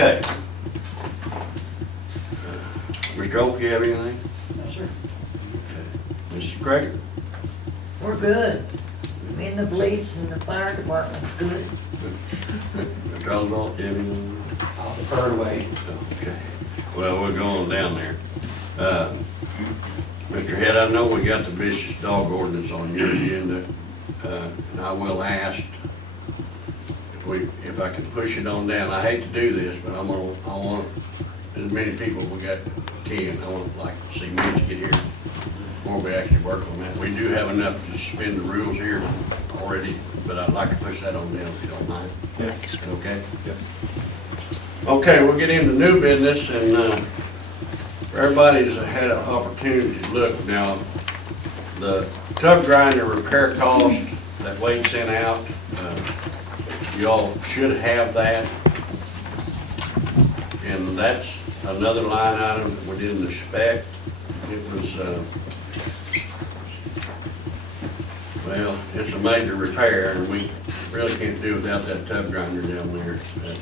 Okay. Mr. Oak, you have anything? No, sir. Okay. Mrs. Craig? We're good. Me and the police and the fire department's good. Mr. Oswald, you have anything? I'll defer to Wade. Okay. Well, we're going down there. Mr. Head, I know we got the vicious dog ordinance on your agenda, and I will ask if I can push it on down. I hate to do this, but I want as many people, we got 10, I would like to see Mitch get here before we actually work on that. We do have enough to suspend the rules here already, but I'd like to push that on down if you don't mind. Yes. Okay? Yes. Okay, we'll get into new business, and everybody's had an opportunity to look. Now, the tub grinder repair cost that Wade sent out, y'all should have that. And that's another line item that we didn't expect. It was, well, it's a major repair, and we really can't do without that tub grinder down there at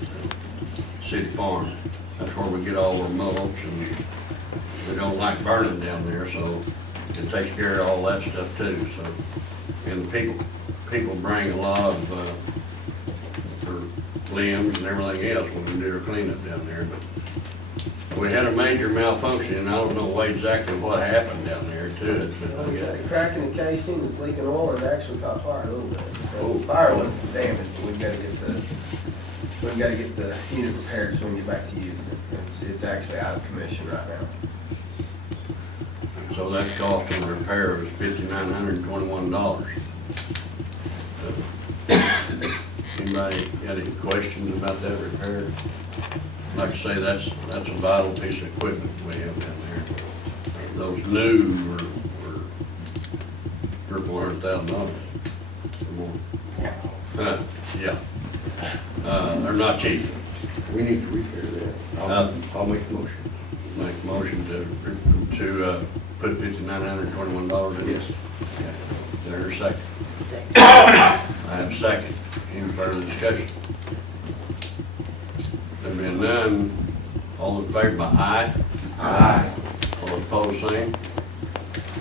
City Farm. That's where we get all our mulch, and we don't like burning down there, so it takes care of all that stuff too. So, and people bring a lot of for limbs and everything else when we do our cleanup down there. But we had a major malfunction, and I don't know exactly what happened down there to it, but we We got got a crack in the casing, it's leaking oil, and it actually caught fire a little bit. Oh. The fire wasn't damaged, but we've got to get the unit repaired so we can get back to you. It's actually out of commission right now. so that cost of repair was $5,921. Anybody got any questions about that repair? Like I say, that's a vital piece of equipment we have down there. Those new were $300,000 or more. Yeah. They're not cheap. We need to repair that. I'll make the motion. Make a motion to put $5,921 in. Yes. Is there a second? Second. I have a second. Any further discussion? There being none, all in favor by aye? Aye. All opposed, same.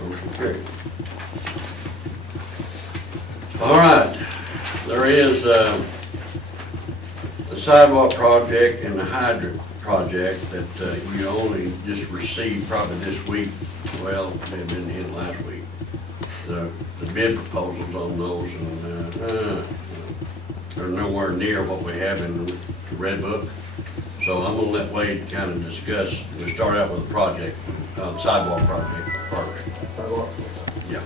Motion carried. All right, there is the sidewalk project and the hydrant project that you only just received probably this week. Well, they've been in last week. The bid proposals on those, and they're nowhere near what we have in the Red Book. So I'm gonna let Wade kind of discuss. We'll start out with the project, sidewalk project first. Sidewalk. Yeah.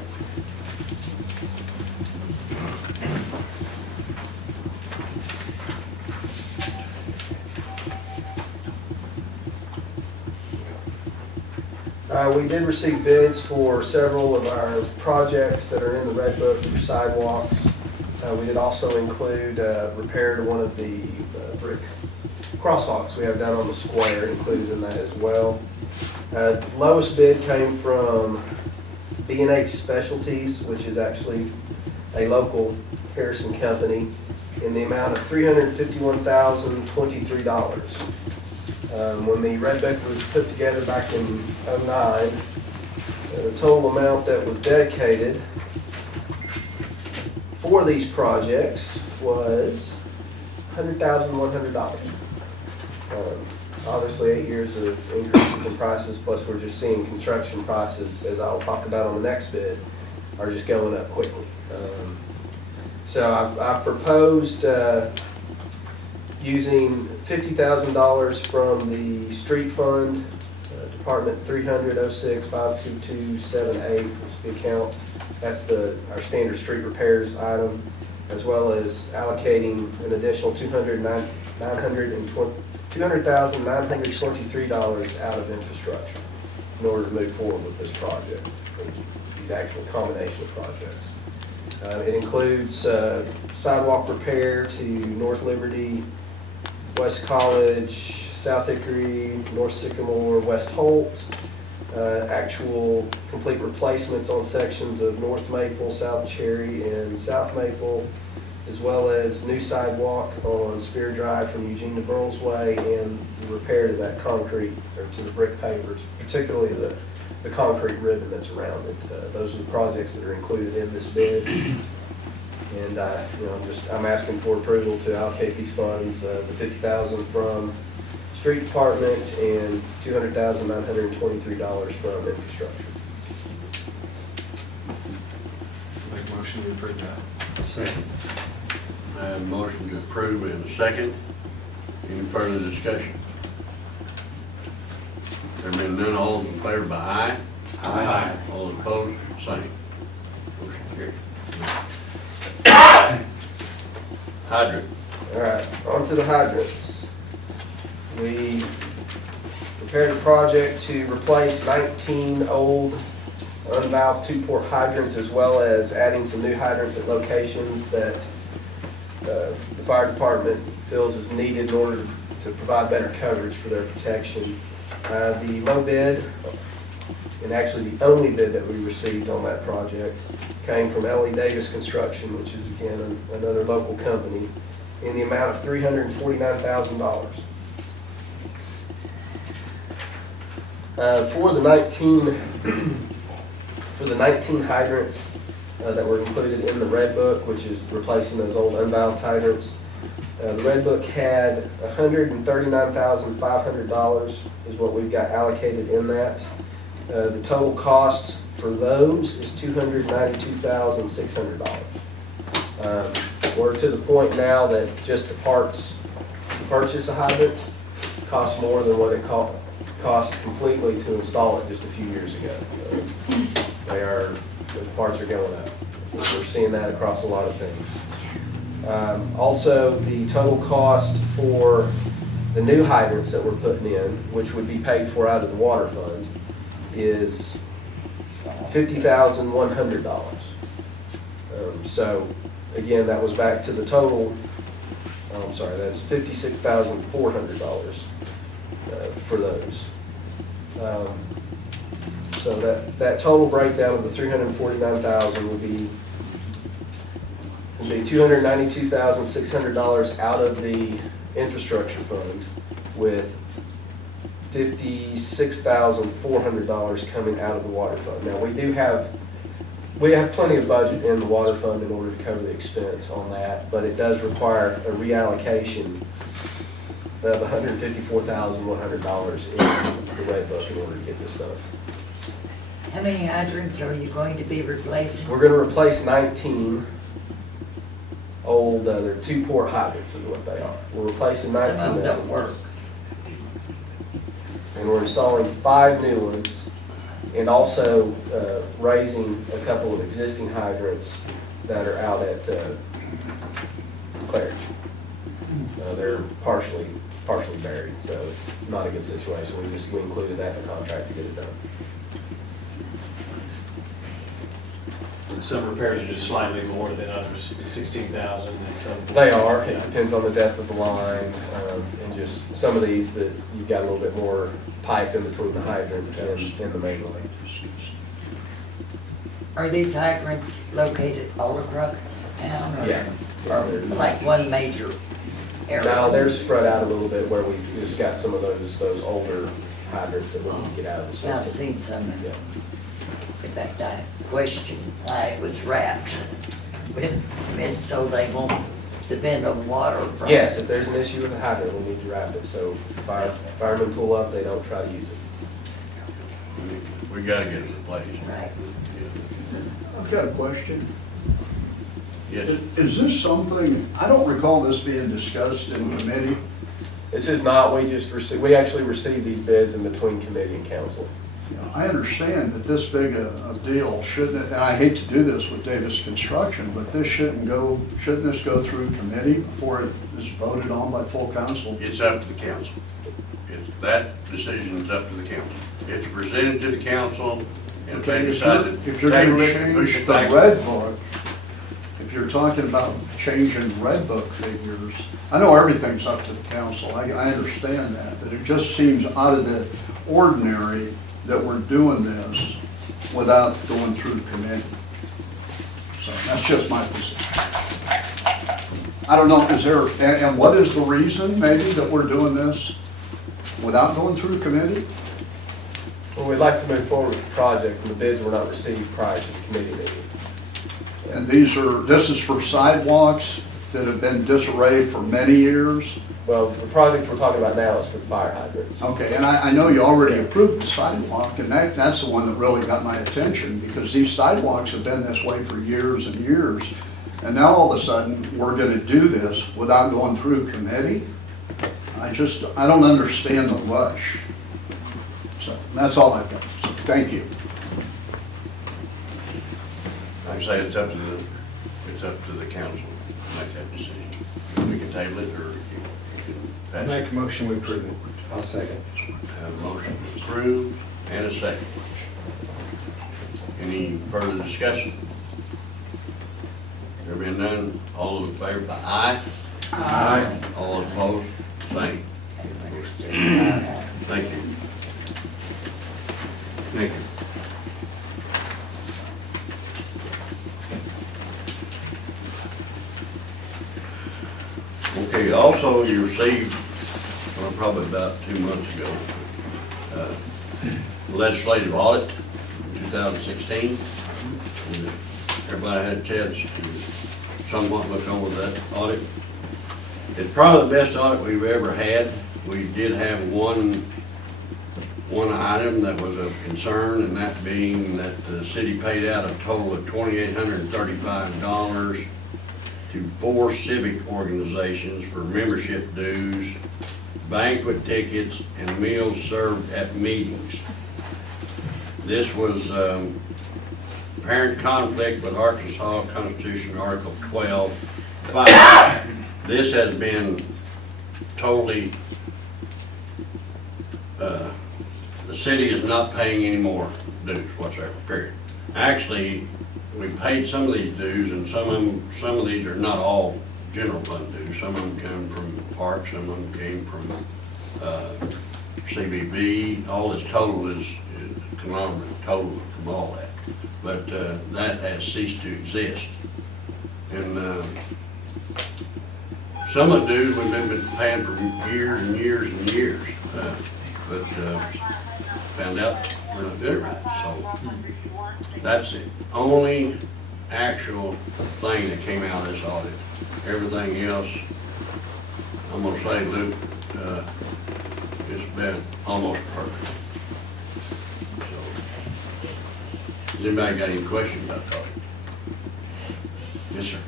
We did receive bids for several of our projects that are in the Red Book for sidewalks. We did also include repair to one of the brick crosswalks we have down on the square, included in that as well. Lowest bid came from B&H Specialties, which is actually a local Harrison company, in the amount of $351,023. When the Red Book was put together back in '09, the total amount that was dedicated for these projects was $100,100. Obviously, 8 years of increases in prices, plus we're just seeing construction prices, as I'll talk about on the next bid, are just going up quickly. So I've proposed using $50,000 from the street fund, Department 300-06-52278, which is the account. That's our standard street repairs item, as well as allocating an additional $200,923 out of infrastructure in order to move forward with this project, these actual combination of projects. It includes sidewalk repair to North Liberty, West College, South Hickory, North Sycamore, West Holt, actual complete replacements on sections of North Maple, South Cherry, and South Maple, as well as new sidewalk on Spear Drive from Eugene to Burles Way, and the repair to that concrete, or to the brick pavers, particularly the concrete ribbon that's around it. Those are the projects that are included in this bid. And, I'm asking for approval to allocate these funds, the $50,000 from street department and $200,923 from infrastructure. Make a motion to approve that. Second. I have a motion to approve in a second. Any further discussion? There being none, all in favor by aye? Aye. All opposed, same. Motion carried. Hydrant. All right, on to the hydrants. We prepared a project to replace 19 old unvalved two-port hydrants, as well as adding some new hydrants at locations that the fire department feels is needed in order to provide better coverage for their protection. The low bid, and actually the only bid that we received on that project, came from L.E. Davis Construction, which is again another local company, in the amount of $349,000. For the 19 hydrants that were included in the Red Book, which is replacing those old unvalved hydrants, the Red Book had $139,500 is what we've got allocated in that. The total cost for those is $292,600. We're to the point now that just the parts to purchase a hydrant costs more than what it cost completely to install it just a few years ago. The parts are going up. We're seeing that across a lot of things. Also, the total cost for the new hydrants that we're putting in, which would be paid for out of the water fund, is $50,100. So again, that was back to the total, that's $56,400 for those. So that total breakdown of the $349,000 would be $292,600 out of the infrastructure fund, with $56,400 coming out of the water fund. Now, we have plenty of budget in the water fund in order to cover the expense on that, but it does require a reallocation of $154,100 in the Red Book in order to get this done. How many hydrants are you going to be replacing? We're going to replace 19 old, they're two-port hydrants is what they are. We're replacing 19 Some of them don't work. And we're installing 5 new ones, and also raising a couple of existing hydrants that are out at Claridge. They're partially buried, so it's not a good situation. We included that in the contract to get it done. And some repairs are just slightly more than others, 16,000 and some. They are. It depends on the depth of the line, and just some of these that you've got a little bit more pipe in between the hydrant and the main line. Are these hydrants located all across town? Yeah. Or like one major area? Now, they're spread out a little bit where we've just got some of those older hydrants that we need to get out of the system. I've seen some. Yeah. In fact, I questioned why it was wrapped. And so they won't depend on water from. Yes, if there's an issue with the hydrant, we need to wrap it, so firemen pull up, they don't try to use it. We gotta get it replaced. Right. I've got a question. Yes. Is this something, I don't recall this being discussed in committee. This is not, we actually received these bids in between committee and council. You know, I understand that this big a deal shouldn't, and I hate to do this with Davis Construction, but shouldn't this go through committee before it is voted on by full council? It's up to the council. That decision is up to the council. It's presented to the council, and if they Okay, decide to if you're gonna table it and push change it the back. red book, if you're talking about changing red book figures, I know everything's up to the council, I understand that, but it just seems out of the ordinary that we're doing this without going through committee. So that's just my position. I don't know, is there, and what is the reason maybe that we're doing this without going through committee? Well, we'd like to move forward with the project, and the bids were not received prior to the committee meeting. And this is for sidewalks that have been disarray for many years? Well, the project we're talking about now is for the fire hydrants. Okay, and I know you already approved the sidewalk, and that's the one that really got my attention, because these sidewalks have been this way for years and years. And now all of a sudden, we're gonna do this without going through committee? I don't understand the rush. So, that's all I've got. Thank you. Like I say, it's up to the council to make that decision. We can table it, or you can pass it. Make a motion, we approve it. I'll second. Have a motion approved and a second. Any further discussion? There being none, all those in favor, by aye? Aye. All opposed, same. Thank you. Thank you. Okay, also you received, well, probably about 2 months ago, legislative audit in 2016. And everybody had a chance to somewhat look over that audit. It's probably the best audit we've ever had. We did have one item that was of concern, and that being that the city paid out a total of $2,835 to 4 civic organizations for membership dues, banquet tickets, and meals served at meetings. This was apparent conflict with Arkansas Constitution Article 12(5). This has been totally, the city is not paying any more dues whatsoever, period. Actually, we paid some of these dues, and some of these are not all general fund dues. Some of them come from parks, some of them came from CBB. All this total is conglomerate total from all that. But that has ceased to exist. And some of the dues we've been paying for years and years and years, but found out we're not doing it right. So that's the only actual thing that came out of this audit. Everything else, I'm gonna say, Luke, it's been almost perfect. So, has anybody got any questions about that? Yes, sir.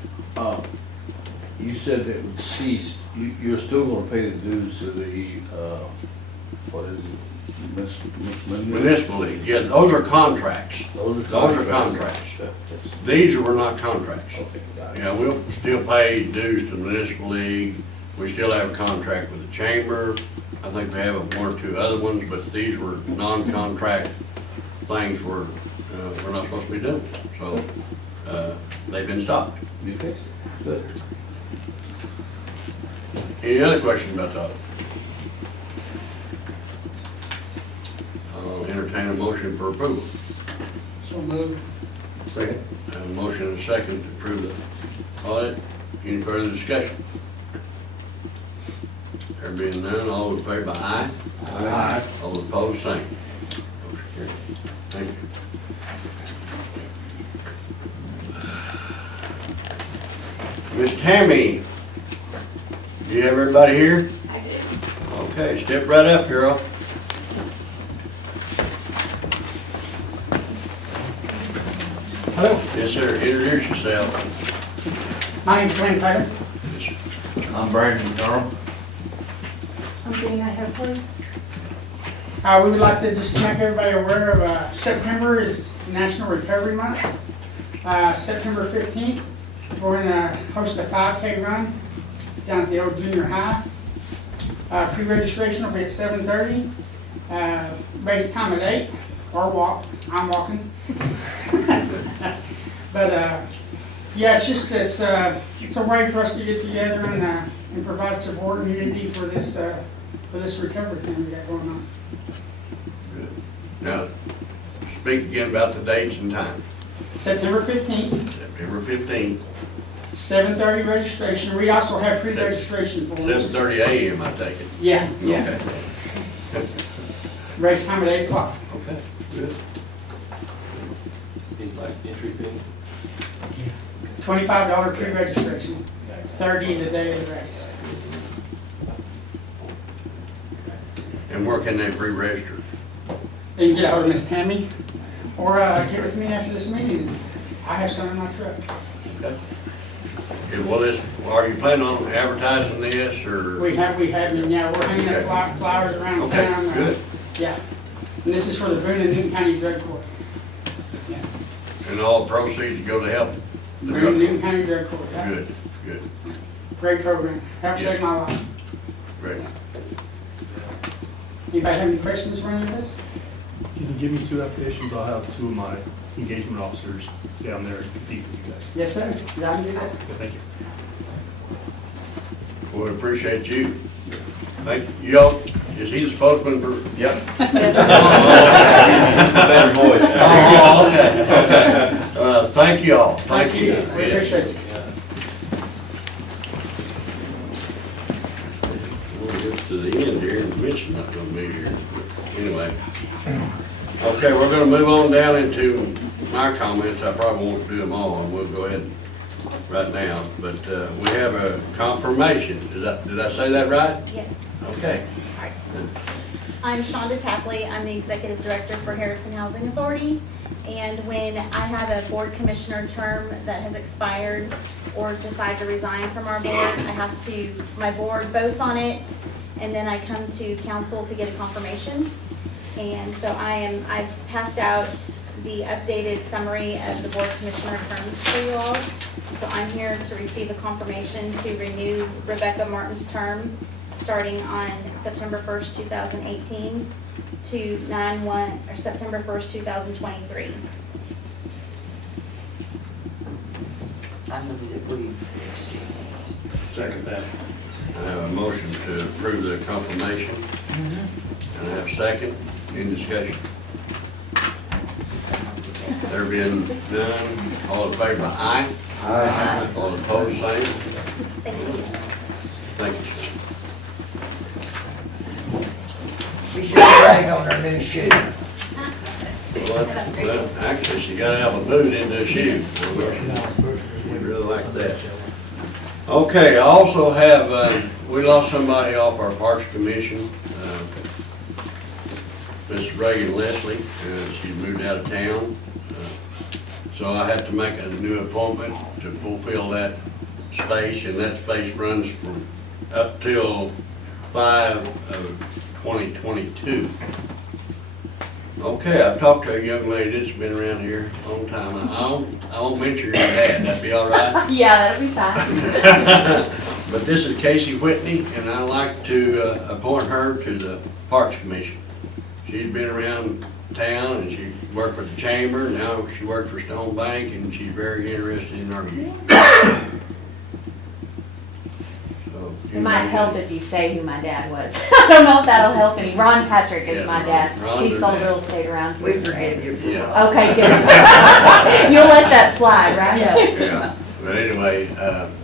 You said that it would cease, you're still gonna pay the dues to the, what is it? Municipal league, yeah, those are contracts. Those Those are contracts. These were not contracts. Okay, got it. Yeah, we'll still pay dues to the municipal league. We still have a contract with the chamber. I think we have 1 or 2 other ones, but these were non-contract things we're not supposed to be doing. So, they've been stopped. You fixed it, good. Any other questions about that? I'll entertain a motion for approval. So moved. Second. I have a motion and a second to approve the audit. Any further discussion? There being none, all in favor by aye? Aye. All opposed, same. Motion carried. Thank you. Miss Tammy, do you have everybody here? I do. Okay, step right up, girl. Hello, Yes, sir. Introduce yourself. my name's Glenn Taylor. Yes, sir. I'm Brandon Durham. I'm Dana Heffley. We would like to just make everybody aware of September is National Recovery Month. September 15th, we're going to host a 5K run down at the old junior high. Pre-registration will be at 7:30. Race time at 8, or walk. I'm walking. But yeah, it's a way for us to get together and provide support and unity for this recovery thing we got going on. Good. Now, speak again about the dates and time. September 15th, September 15th, 7:30 registration. We also have pre-registration forms. 7:30 a.m., I take it. Yeah, yeah. Okay. Race time at 8 o'clock. Okay, good. Need like entry fee? $25 pre-registration, 30 the day of the race. And where can they pre-register? You can get ahold of Miss Tammy, or get with me after this meeting. I have some in my truck. Okay. Well, are you planning on advertising this, or? We have, and yeah, we're hanging up flowers around Okay, town. good. Yeah, and this is for the Boone and Newton County Drug Court. Yeah, And all proceeds go to help? the Boone drug and Newton County Drug Court, yeah. Good, good, Great program, helped save my life. great. Anybody have any questions for any of this? Can you give me 2 applications? I'll have 2 of my engagement officers down there to compete with you guys. Yes, sir. Yeah, I can do that. Okay, thank you. We appreciate you. Thank you. Y'all, is he the spokesman for? Yep. Better voice. Oh, okay, okay. Thank you all. Thank you. We appreciate you. We'll get to the end here, and Mitch's not gonna be here, but anyway. Okay, we're gonna move on down into my comments. I probably won't do them all, and we'll go ahead right now. But, we have a confirmation. Did I say that right? Yes. Okay. I'm Shonda Tapley. I'm the Executive Director for Harrison Housing Authority. And when I have a board commissioner term that has expired or decide to resign from our board, my board votes on it, and then I come to council to get a confirmation. And so I've passed out the updated summary of the board commissioner terms for you all. So I'm here to receive a confirmation to renew Rebecca Martin's term starting on September 1st, 2018 to September 1st, 2023. I move that we extend this. Second that. I have a motion to approve the confirmation. And I have a second. Any discussion? There being none, all in favor, aye? Aye. All opposed, same? Thank you. Thank you. Be sure to brag on her new shoe. Well, actually, she got out of a boot into a shoe. We really like that. Okay, I also have, we lost somebody off our Parks Commission, Miss Reagan Leslie. She moved out of town. So I have to make a new appointment to fulfill that space, and that space runs from up till 5/2022. Okay, I've talked to a young lady that's been around here a long time. I won't mention your dad, that'd be all right? Yeah, that'll be fine. But this is Casey Whitney, and I'd like to appoint her to the Parks Commission. She's been around town, and she worked for the chamber, now she works for Stone Bank, and she's very interested in our youth. So, It might help if you say who my dad was. I don't know if that'll help any. Ron Patrick is Yeah, my dad. Ron He your sold dad. real estate around here. We forgive you for Yeah. that. Okay, good. You'll let that slide, right? Yeah, but anyway,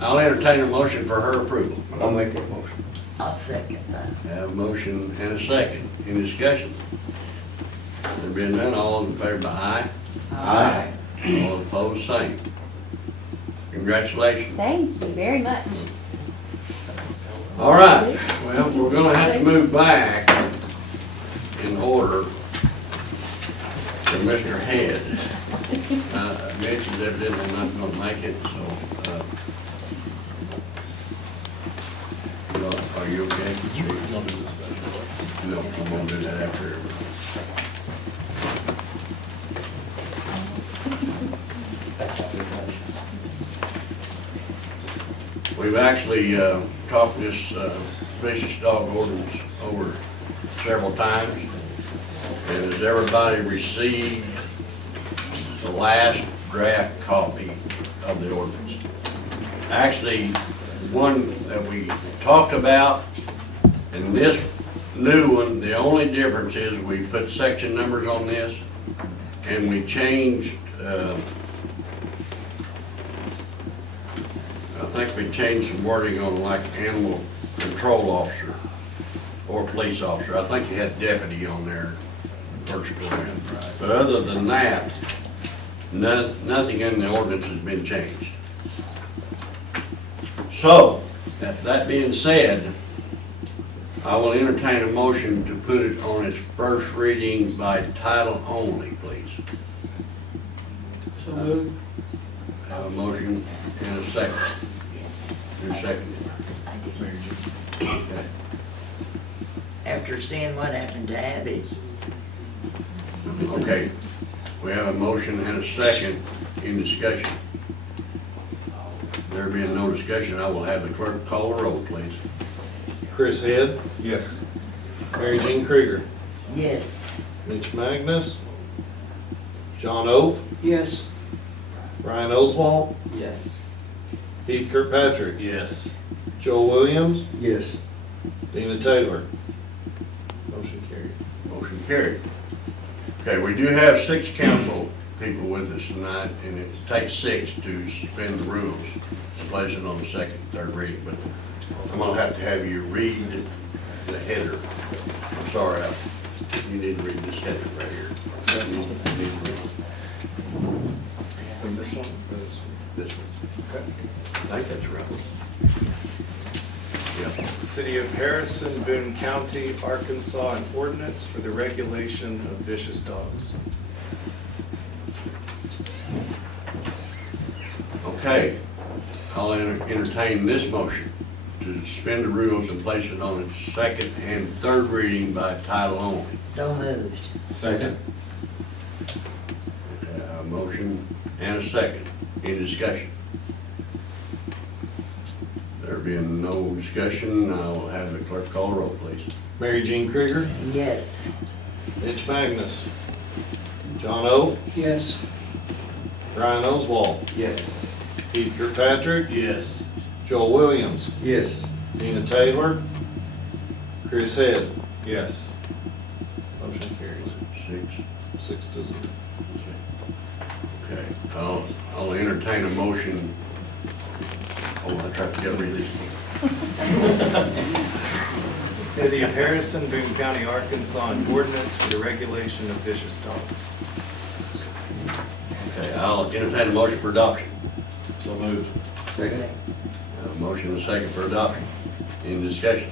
I'll entertain a motion for her approval. I'll make that motion. I'll second that. I have a motion and a second. Any discussion? There being none, all in favor, aye? Aye. All opposed, same. Congratulations. Thank you very much. All right, well, we're gonna have to move back in order to Mr. Head. Mitch's evidently not gonna make it, so, are you okay? No, I'm gonna do that after. We've actually talked this vicious dog ordinance over several times. And has everybody received the last draft copy of the ordinance? Actually, one that we talked about and this new one, the only difference is we put section numbers on this and we changed think we changed some wording on like animal control officer or police officer. I think you had deputy on there first go in. But other than that, nothing in the ordinance has been changed. So, that being said, I will entertain a motion to put it on its first reading by title only, please. So moved. Have a motion and a second. Yes. Your second. I did. Mary Jean. Okay. After seeing what happened to Abby, Okay, we have a motion and a second in discussion. There being no discussion, I will have the clerk call the roll, please. Chris Head, Yes. Mary Jean Krieger, yes. Mitch Magnus, John Oath, Yes. Ryan Oswald, Yes. Heath Kirkpatrick, Yes. Joel Williams, Yes. Dina Taylor. Motion carried. Motion carried. Okay, we do have 6 council people with us tonight, and it takes 6 to suspend the rules and place it on the second, third reading, but I'm gonna have to have you read the header. I'm sorry, you need to read this header right here. You need to read And this one? Or this one? this one. Okay. I think that's right. Yeah, City of Harrison, Boone County, Arkansas, an ordinance for the regulation of vicious dogs. okay. I'll entertain this motion to suspend the rules and place it on its second and third reading by title only. So moved. Second. A motion and a second. Any discussion? There being no discussion, I will have the clerk call the roll, please. Mary Jean Krieger, Yes. Mitch Magnus, John Oath, Yes. Ryan Oswald, Yes. Heath Kirkpatrick, Yes. Joel Williams, Yes. Dina Taylor, Chris Head. Yes. Motion carries. 6. 6-0. Okay, I'll entertain a motion. Oh, I tried to get rid of this. City of Harrison, Boone County, Arkansas, an ordinance for the regulation of vicious dogs. Okay, I'll entertain a motion for adoption. So moved. Second. A motion and a second for adoption. Any discussion?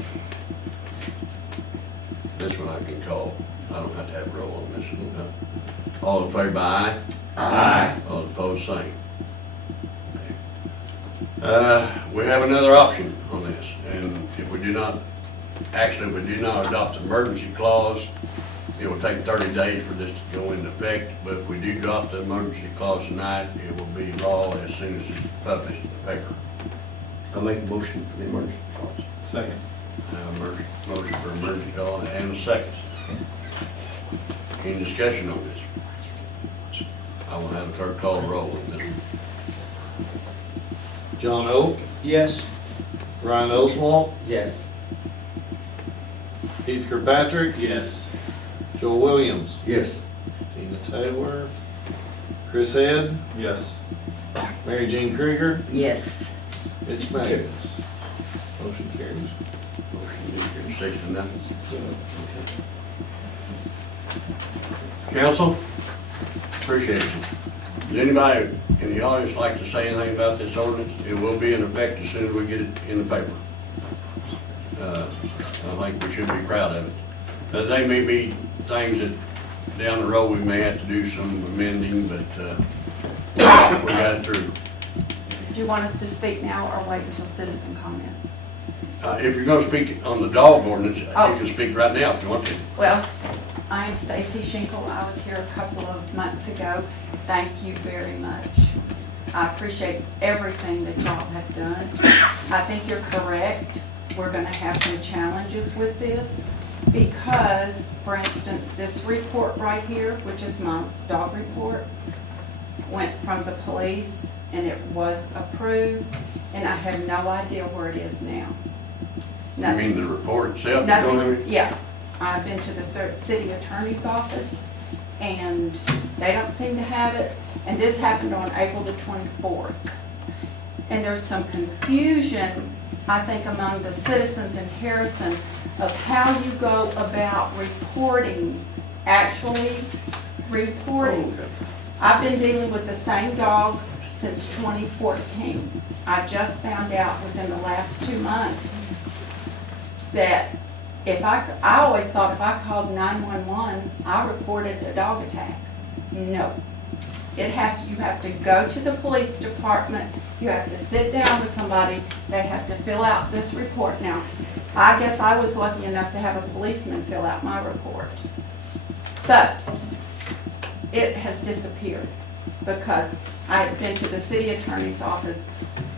This one I can call. I don't have to have a roll on this one. No. All in favor by aye? Aye. All opposed, same. We have another option on this, and if we do not adopt the emergency clause, it will take 30 days for this to go into effect, but if we do drop the emergency clause tonight, it will be law as soon as it's published in the paper. I'll make a motion for the emergency clause. Second. Motion for emergency clause and a second. Any discussion on this? I will have the clerk call the roll on this. John Oath, Yes. Ryan Oswald, Yes. Heath Kirkpatrick, Yes. Joel Williams, Yes. Dina Taylor, Chris Head, Yes. Mary Jean Krieger, Yes. Mitch Magnus. Motion carries. Motion is 6-0. 6-0. Council, appreciate you. Does anybody in the audience like to say anything about this ordinance? It will be in effect as soon as we get it in the paper. I think we should be proud of it. They may be things that down the road we may have to do some amending, but we got it through. Do you want us to speak now or wait until citizen comments? If you're gonna speak on the dog ordinance, you Oh. can speak right now if you want to. Well, I am Stacy Shinkle. I was here a couple of months ago. Thank you very much. I appreciate everything that y'all have done. I think you're correct. We're gonna have some challenges with this because, for instance, this report right here, which is my dog report, went from the police and it was approved, and I have no idea where it is now. You mean the report itself? Nothing, yeah. I've been to the city attorney's office, and they don't seem to have it. And this happened on April the 24th. and there's some confusion, I think, among the citizens in Harrison of how you go about reporting, actually reporting. I've been dealing with the same dog since 2014. I just found out within the last 2 months that if I always thought if I called 911, I reported a dog attack. No. You have to go to the police department, you have to sit down with somebody, they have to fill out this report. Now, I guess I was lucky enough to have a policeman fill out my report. But it has disappeared because I had been to the city attorney's office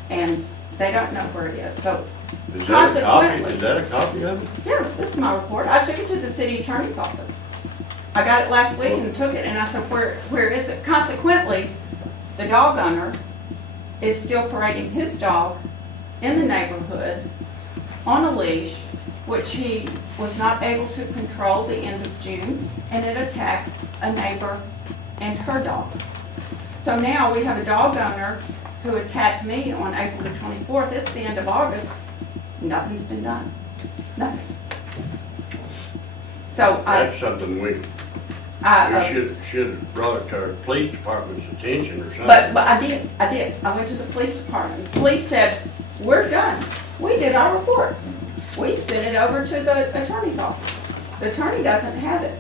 and they don't know where it is. So Is that a copy? consequently, Is that a copy of it? yeah, this is my report. I took it to the city attorney's office. I got it last week and took it, and I said, where is it? Consequently, the dog owner is still parading his dog in the neighborhood on a leash, which he was not able to control the end of June, and it attacked a neighbor and her dog. So now we have a dog owner who attacked me on April the 24th. It's the end of August. Nothing's been done. Nothing. So That's something we should have brought it to our police department's attention or something. But I did. I went to the police department. The police said, we're done. We did our report. We sent it over to the attorney's office. The attorney doesn't have it.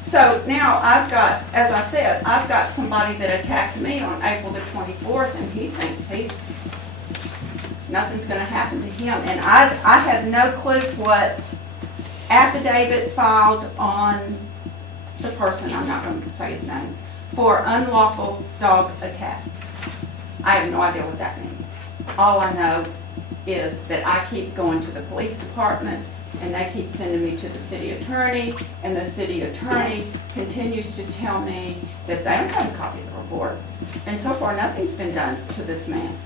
So now I've got, as I said, I've got somebody that attacked me on April the 24th, and he thinks nothing's gonna happen to him. And I have no clue what affidavit filed on the person, I'm not gonna say his name, for unlawful dog attack. I have no idea what that means. All I know is that I keep going to the police department and they keep sending me to the city attorney, and the city attorney continues to tell me that they don't have a copy of the report. And so far, nothing's been done to this man.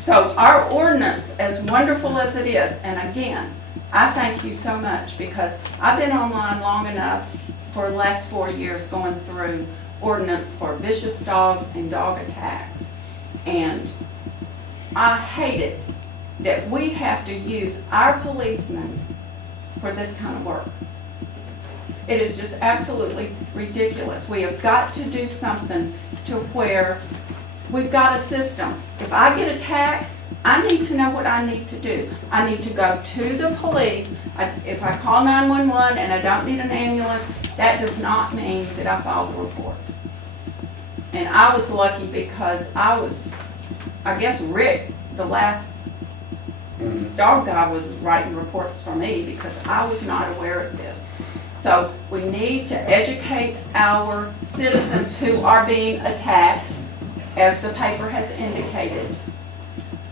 So our ordinance, as wonderful as it is, and again, I thank you so much because I've been online long enough for the last 4 years going through ordinance for vicious dogs and dog attacks. And I hate it that we have to use our policemen for this kind of work. It is just absolutely ridiculous. We have got to do something to where we've got a system. If I get attacked, I need to know what I need to do. I need to go to the police. If I call 911 and I don't need an ambulance, that does not mean that I filed a report. And I was lucky because I guess Rick, the last dog guy, was writing reports for me because I was not aware of this. So we need to educate our citizens who are being attacked, as the paper has indicated,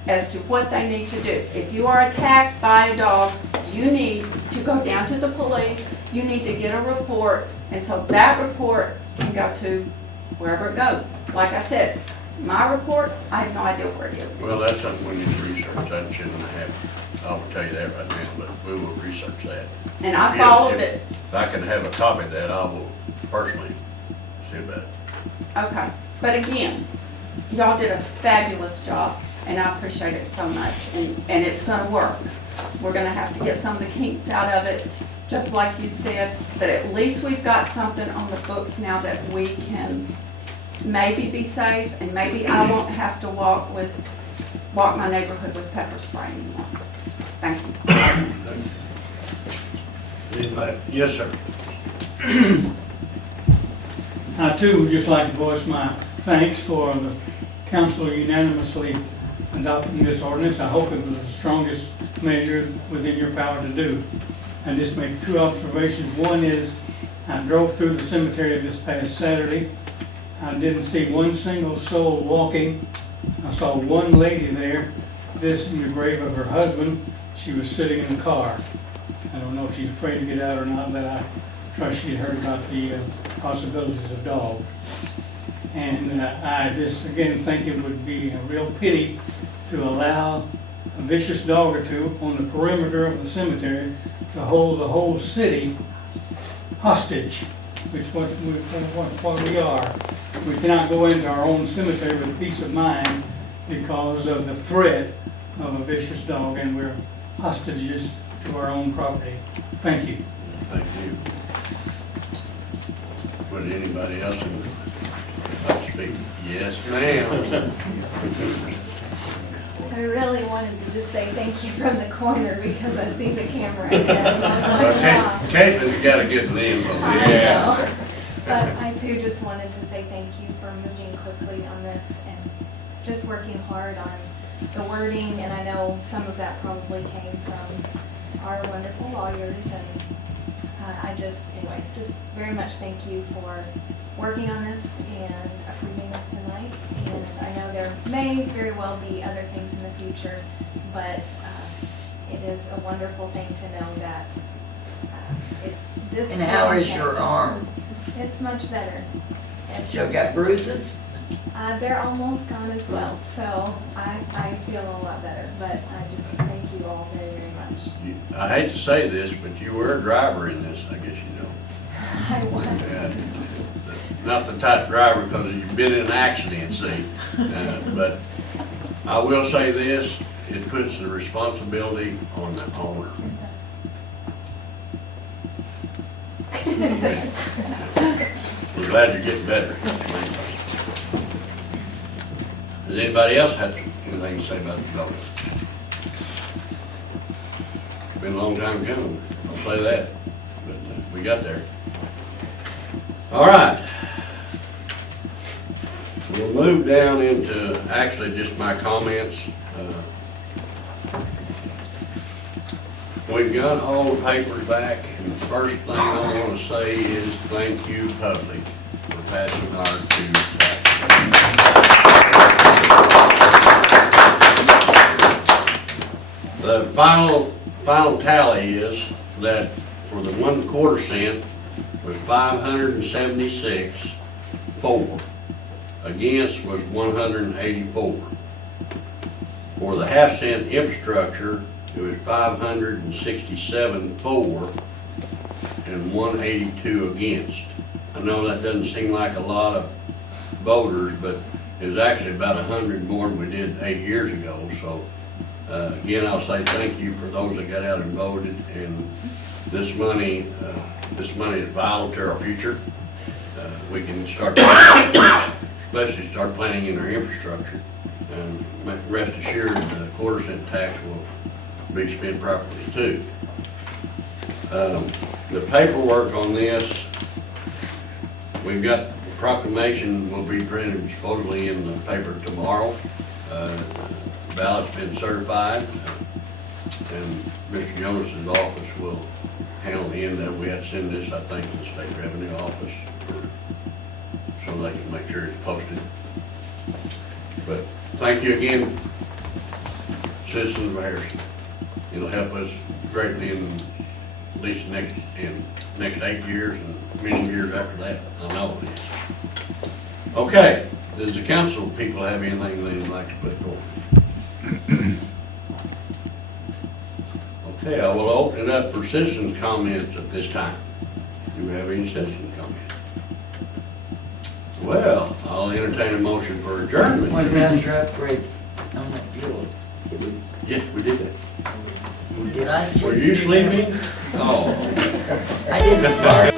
as to what they need to do. If you are attacked by a dog, you need to go down to the police, you need to get a report, and so that report can go to wherever it goes. Like I said, my report, I have no idea where it is. Well, that's something we need to research. That shouldn't have, I'll tell you that right now, but we will research that. And I followed it. If I can have a copy of that, I will personally see about it. Okay, but again, y'all did a fabulous job, and I appreciate it so much, and it's gonna work. We're gonna have to get some of the kinks out of it, just like you said, but at least we've got something on the books now that we can maybe be safe, and maybe I won't have to walk my neighborhood with pepper spray anymore. Thank you. Anybody? Yes, sir. I too would just like to voice my thanks for the council unanimously adopting this ordinance. I hope it was the strongest measure within your power to do. I just make 2 observations. One is I drove through the cemetery this past Saturday. I didn't see one single soul walking. I saw one lady there visiting the grave of her husband. She was sitting in the car. I don't know if she's afraid to get out or not, but I trust she heard about the possibilities of dogs. And I just again think it would be a real pity to allow a vicious dog or two on the perimeter of the cemetery to hold the whole city hostage. which what we are. We cannot go into our own cemetery with peace of mind because of the threat of a vicious dog, and we're hostages to our own property. Thank you. Thank you. Would anybody else like to speak? Yes, ma'am. I really wanted to just say thank you from the corner because I see the camera ahead and I was like, wow. Caitlin's got a good lens on I this. know. But I too just wanted to say thank you for moving quickly on this and just working hard on the wording. And I know some of that probably came from our wonderful lawyers. And anyway, just very much thank you for working on this and approving this tonight. And I know there may very well be other things in the future, but it is a wonderful thing to know that this. And how is your arm? It's much better. Still got bruises? They're almost gone as well, so I feel a lot better, but I just thank you all very, very much. I hate to say this, but you were a driver in this, I guess you know. I was. Yeah. Not the type driver because you've been in an accident, see. But I will say this, it puts the responsibility on the owner. We're glad you're getting better. Does anybody else have anything to say about the dog? Been a long time coming, I'll say that, but we got there. All right. We'll move down into actually just my comments. We've got all the papers back, and the first thing I want to say is thank you, public, for passing our two taxes. The final tally is that for the 1/4 cent was 576.4. Against was 184. For the 1/2 cent infrastructure, it was 567.4 and 182 against. I know that doesn't seem like a lot of voters, but it was actually about 100 more than we did 8 years ago. So again, I'll say thank you for those that got out and voted. And this money is vital to our future. We can start planning, especially start planning in our infrastructure. And rest assured, the 1/4 cent tax will be spent properly too. The paperwork on this, we've got the proclamation will be printed supposedly in the paper tomorrow. Ballot's been certified, and Mr. Jonas's office will handle the end of it. We have to send this, I think, to the state revenue office so they can make sure it's posted. But thank you again, citizens of Harrison. It'll help us greatly in at least the next 8 years and many years after that. I know it is. Okay, does the council people have anything they'd like to put forward? Okay, I will open it up for citizens' comments at this time. Do we have any citizens' comments? Well, I'll entertain a motion for adjournment. What about your upgrade on that fuel? Yes, we did that. Did I sleep? Were you sleeping? Oh. I didn't fart